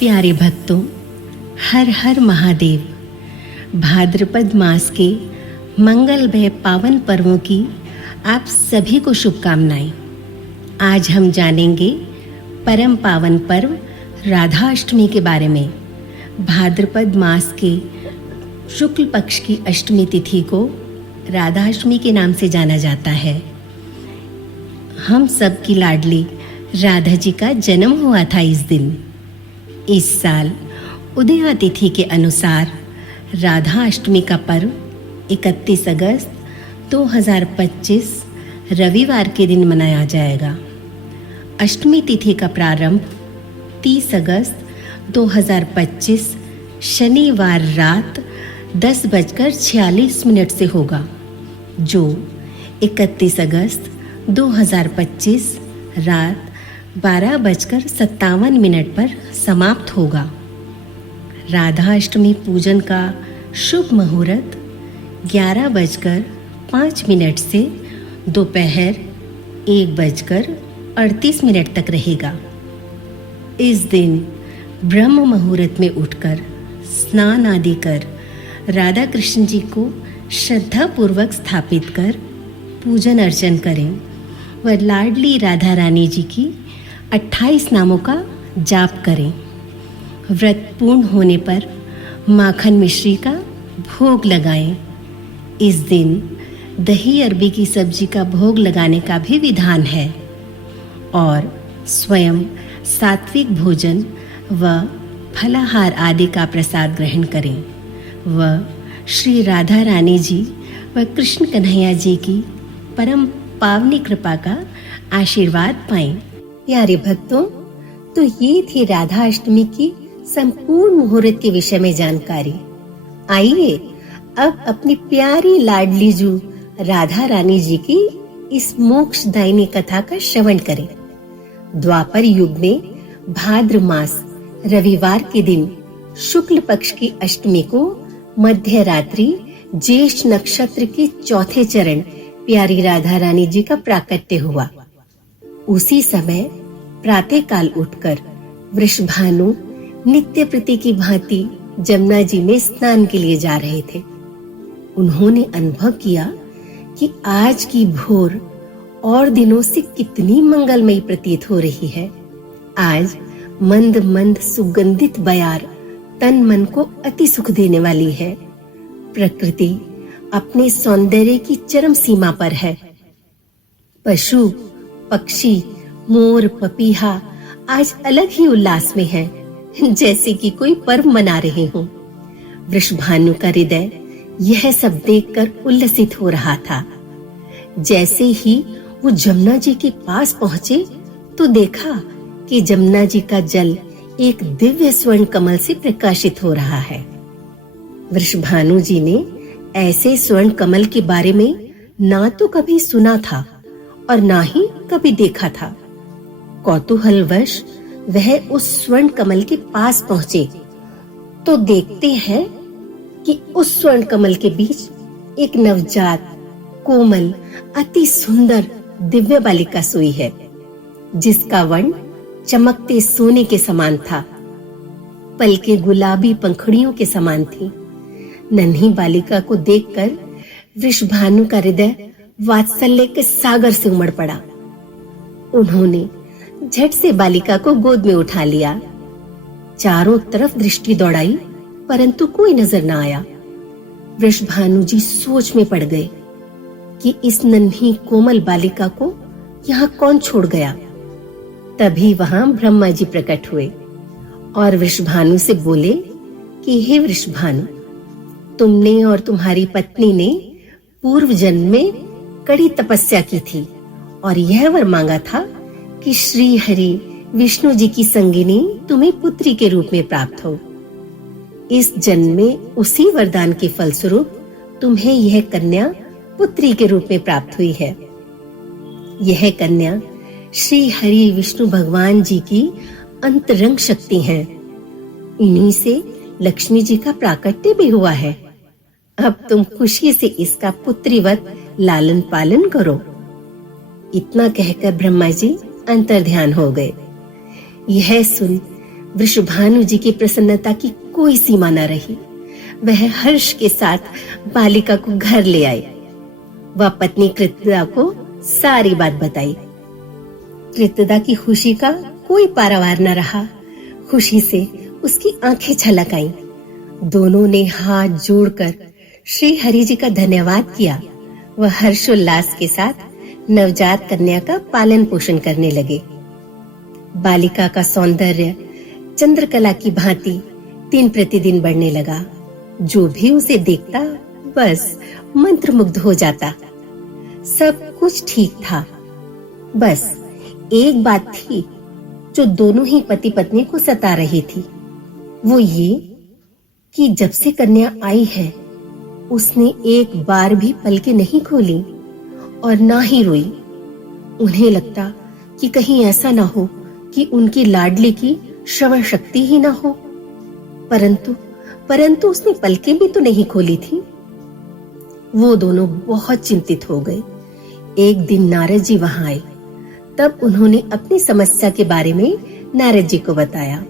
प्यारे भक्तों, हर हर महादेव। भाद्रपद मास के मंगलमय पावन पर्वों की आप सभी को शुभकामनाएं। आज हम जानेंगे परम पावन पर्व राधाष्टमी के बारे में। भाद्रपद मास के शुक्ल पक्ष की अष्टमी तिथि को राधाष्टमी के नाम से जाना जाता है। हम सब की लाडली राधा जी का जन्म हुआ था इस दिन। इस साल उदया तिथि के अनुसार राधा अष्टमी का पर्व 31 अगस्त 2025 रविवार के दिन मनाया जाएगा। अष्टमी तिथि का प्रारंभ 30 अगस्त 2025 शनिवार रात 10:46 से होगा, जो 31 अगस्त 2025 रात 12:57 पर समाप्त होगा। राधा अष्टमी पूजन का शुभ मुहूर्त 11:05 से दोपहर 1:38 तक रहेगा। इस दिन ब्रह्म मुहूर्त में उठकर स्नान आदि कर राधा कृष्ण जी को श्रद्धा पूर्वक स्थापित कर पूजन अर्चन करें व लाडली राधा रानी जी की 28 नामों का जाप करें। व्रत पूर्ण होने पर माखन मिश्री का भोग लगाएं। इस दिन दही अरबी की सब्जी का भोग लगाने का भी विधान है और स्वयं सात्विक भोजन व फलाहार आदि का प्रसाद ग्रहण करें व श्री राधा रानी जी व कृष्ण कन्हैया जी की परम पावनी कृपा का आशीर्वाद पाएं। प्यारे भक्तों, तो ये थी राधा अष्टमी की संपूर्ण मुहूर्त के विषय में जानकारी। आइए अब अपनी प्यारी लाडली जू राधा रानी जी की इस मोक्षदायिनी कथा का श्रवण करें। द्वापर युग में भाद्र मास रविवार के दिन शुक्ल पक्ष की अष्टमी को मध्य रात्रि ज्येष्ठ नक्षत्र के चौथे चरण प्यारी राधा रानी जी का प्राकट्य हुआ। उसी समय प्रातः काल उठकर वृषभानु नित्य प्रति की भांति जमुना जी में स्नान के लिए जा रहे थे। उन्होंने अनुभव किया कि आज की भोर और दिनों से कितनी मंगलमयी प्रतीत हो रही है। आज मंद मंद सुगंधित बयार तन मन को अति सुख देने वाली है। प्रकृति अपने सौंदर्य की चरम सीमा पर है। पशु पक्षी मोर पपीहा आज अलग ही उल्लास में है, जैसे कि कोई पर्व मना रहे हों। वृषभानु का हृदय यह सब देखकर उल्लसित हो रहा था। जैसे ही वो जमुना जी के पास पहुंचे तो देखा कि जमुना जी का जल एक दिव्य स्वर्ण कमल से प्रकाशित हो रहा है। वृषभानु जी ने ऐसे स्वर्ण कमल के बारे में ना तो कभी सुना था और ना ही कभी देखा था। कौतूहलवश वह उस स्वर्ण कमल के पास पहुंचे तो देखते हैं कि उस स्वर्ण कमल के बीच एक नवजात कोमल अति सुंदर दिव्य बालिका सोई है, जिसका वर्ण चमकते सोने के समान था। पलकें गुलाबी पंखुड़ियों के समान थी। नन्ही बालिका को देखकर वृषभानु का हृदय वात्सल्य के सागर से उमड़ पड़ा। उन्होंने झट से बालिका को गोद में उठा लिया। चारों तरफ दृष्टि दौड़ाई, परंतु कोई नजर न आया। वृषभानु जी सोच में पड़ गए कि इस नन्ही कोमल बालिका को यहाँ कौन छोड़ गया। तभी वहां ब्रह्मा जी प्रकट हुए और वृषभानु से बोले कि हे वृषभानु, तुमने और तुम्हारी पत्नी ने पूर्व जन्म में कड़ी तपस्या की थी और यह वर मांगा था कि श्री हरि विष्णु जी की संगिनी तुम्हें पुत्री के रूप में प्राप्त हो। इस जन्म में उसी वरदान के फलस्वरूप तुम्हें यह कन्या पुत्री के रूप में प्राप्त हुई है। यह कन्या श्री हरि विष्णु भगवान जी की अंतरंग शक्ति है। इन्हीं से लक्ष्मी जी का प्राकट्य भी हुआ है। अब तुम खुशी से इसका पुत्रीवत लालन पालन करो। इतना कहकर ब्रह्मा जी अंतर्ध्यान हो गए। यह सुन वृषभानु जी की प्रसन्नता की कोई सीमा न रही। वह हर्ष के साथ बालिका को घर ले आए। वह पत्नी कृत्यदा को सारी बात बताई। कृत्यदा की खुशी का कोई पारावार न रहा। खुशी से उसकी आंखें छलक आईं। दोनों ने हाथ जोड़कर श्री हरि जी का धन्यवाद किया। वह हर्षोल्लास के साथ नवजात कन्या का पालन पोषण करने लगे। बालिका का सौंदर्य चंद्रकला की भांति दिन प्रतिदिन बढ़ने लगा। जो भी उसे देखता बस मंत्रमुग्ध हो जाता। सब कुछ ठीक था। बस एक बात थी जो दोनों ही पति पत्नी को सता रही थी। वो ये कि जब से कन्या आई है उसने एक बार भी पलकें नहीं खोली और ना ही रोई। उन्हें लगता कि कहीं ऐसा ना हो कि उनकी लाडली की श्रवण शक्ति ही ना हो। परंतु उसने पलकें भी तो नहीं खोली थी। वो दोनों बहुत चिंतित हो गए। एक दिन नारद जी वहां आए। तब उन्होंने अपनी समस्या के बारे में नारद जी को बताया।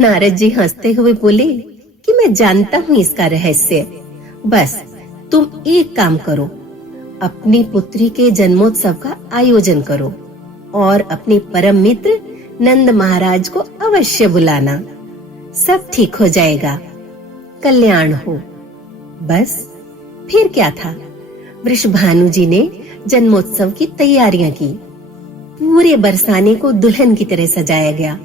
नारद जी हंसते हुए बोले कि मैं जानता हूं इसका रहस्य। बस तुम एक काम करो, अपनी पुत्री के जन्मोत्सव का आयोजन करो और अपने परम मित्र नंद महाराज को अवश्य बुलाना। सब ठीक हो जाएगा, कल्याण हो। बस फिर क्या था, वृषभानु जी ने जन्मोत्सव की तैयारियां की। पूरे बरसाने को दुल्हन की तरह सजाया गया।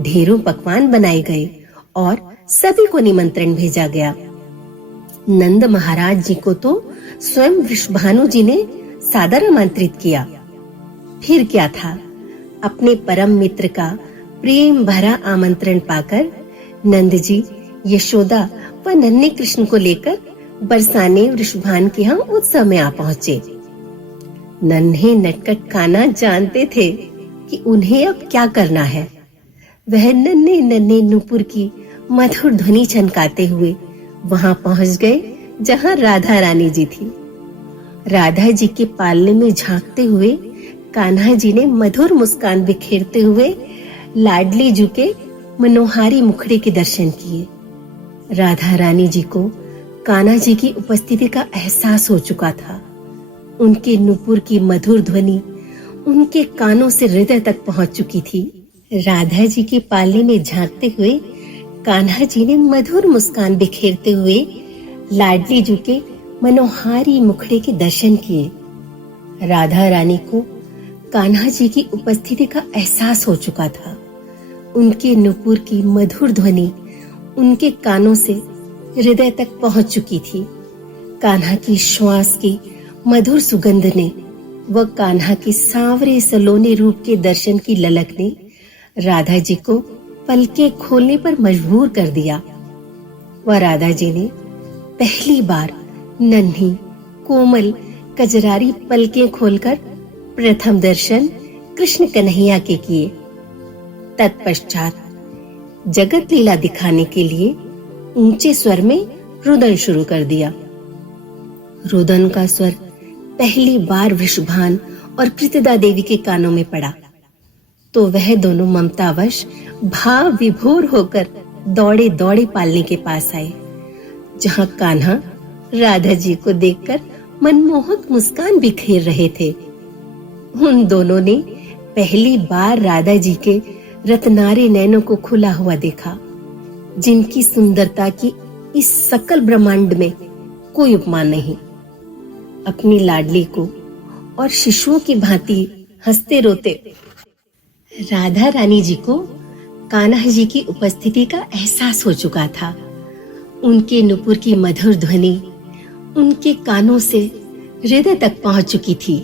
ढेरों पकवान बनाए गए और सभी को निमंत्रण भेजा गया। नंद महाराज जी को तो स्वयं वृषभानु जी ने सादर आमंत्रित किया। फिर क्या था, अपने परम मित्र का प्रेम भरा आमंत्रण पाकर नंद जी यशोदा व नन्हे कृष्ण को लेकर बरसाने वृषभान के यहाँ उत्सव में आ पहुंचे। नन्हे नटखट कान्हा जानते थे कि उन्हें अब क्या करना है। वह नन्हे नन्हे नूपुर की मधुर ध्वनि छनकाते हुए वहां पहुंच गए जहां राधा रानी जी थी। राधा जी के पालने में झांकते हुए कान्हा जी ने मधुर मुस्कान बिखेरते हुए लाडली जी के मनोहारी मुखड़े के दर्शन किए। राधा रानी जी को कान्हा जी की उपस्थिति का एहसास हो चुका था। उनके नुपुर की मधुर ध्वनि उनके कानों से हृदय तक पहुंच चुकी थी। राधा जी के पालने में झांकते हुए कान्हा जी ने मधुर मुस्कान बिखेरते हुए लाडली जी के मनोहारी मुखड़े के दर्शन किए। राधा रानी को कान्हा जी की उपस्थिति का एहसास हो चुका था। उनके नुपुर की मधुर ध्वनि उनके कानों से हृदय तक पहुंच चुकी थी। कान्हा की श्वास की मधुर सुगंध ने व कान्हा के सांवरे सलोने रूप के दर्शन की ललक ने राधा जी को पलकें खोलने पर मजबूर कर दिया। वह राधा जी ने पहली बार नन्ही कोमल कजरारी पलकें खोलकर प्रथम दर्शन कृष्ण कन्हैया के किए। तत्पश्चात जगत लीला दिखाने के लिए ऊंचे स्वर में रुदन शुरू कर दिया। रुदन का स्वर पहली बार वृषभान और कृत्यदा देवी के कानों में पड़ा तो वह दोनों ममतावश भाव विभोर होकर दौड़े दौड़े पालने के पास आए, जहां कान्हा राधा जी को देखकर मनमोहक मुस्कान बिखेर रहे थे। उन दोनों ने पहली बार राधा जी के रत्नारे नैनों को खुला हुआ देखा, जिनकी सुंदरता की इस सकल ब्रह्मांड में कोई उपमा नहीं। अपनी लाडली को और शिशुओं की भांति हंसते रोते राधा रानी जी को कान्हा जी की उपस्थिति का एहसास हो चुका था। उनके नुपुर की मधुर ध्वनि उनके कानों से हृदय तक पहुंच चुकी थी।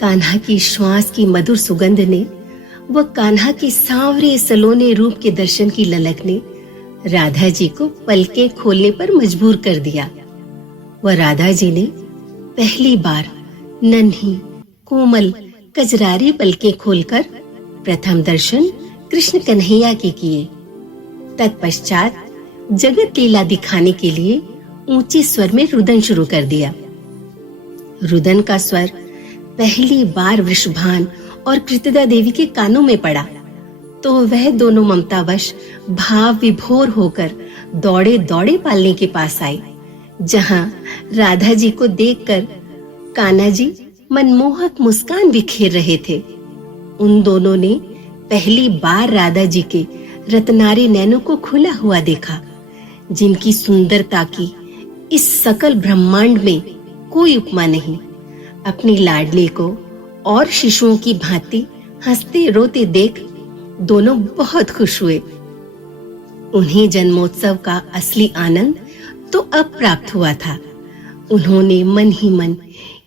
कान्हा की श्वास की मधुर सुगंध ने व कान्हा के सांवरे सलोने रूप के दर्शन की ललक ने राधा जी को पलकें खोलने पर मजबूर कर दिया। वह राधा जी ने पहली बार नन्ही कोमल कजरारी पलकें खोलकर प्रथम दर्शन कृष्ण कन्हैया के किए। तत्पश्चात जगत लीला दिखाने के लिए ऊंचे स्वर में रुदन शुरू कर दिया। रुदन का स्वर पहली बार वृषभान और कृत्यदा देवी के कानों में पड़ा तो वह दोनों ममतावश भाव विभोर होकर दौड़े दौड़े पालने के पास आए, जहां राधा जी को देखकर कान्हा जी मनमोहक मुस्कान बिखेर रहे थे। उन दोनों ने पहली बार राधा जी के रत्नारे नैनों को खुला हुआ देखा, जिनकी सुंदरता की इस सकल ब्रह्मांड में कोई उपमा नहीं। अपनी लाडले को और शिशुओं की भांति हंसते रोते देख दोनों बहुत खुश हुए। उन्हें जन्मोत्सव का असली आनंद तो अब प्राप्त हुआ था। उन्होंने मन ही मन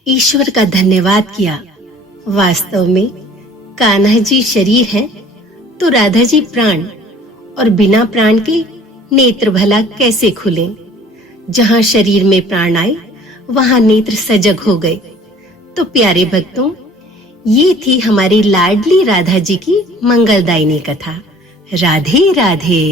ईश्वर का धन्यवाद किया। वास्तव में कान्हा जी शरीर है तो राधा जी प्राण, और बिना प्राण के नेत्र भला कैसे खुले। जहां शरीर में प्राण आए वहां नेत्र सजग हो गए। तो प्यारे भक्तों, ये थी हमारी लाडली राधा जी की मंगलदायिनी कथा। राधे राधे।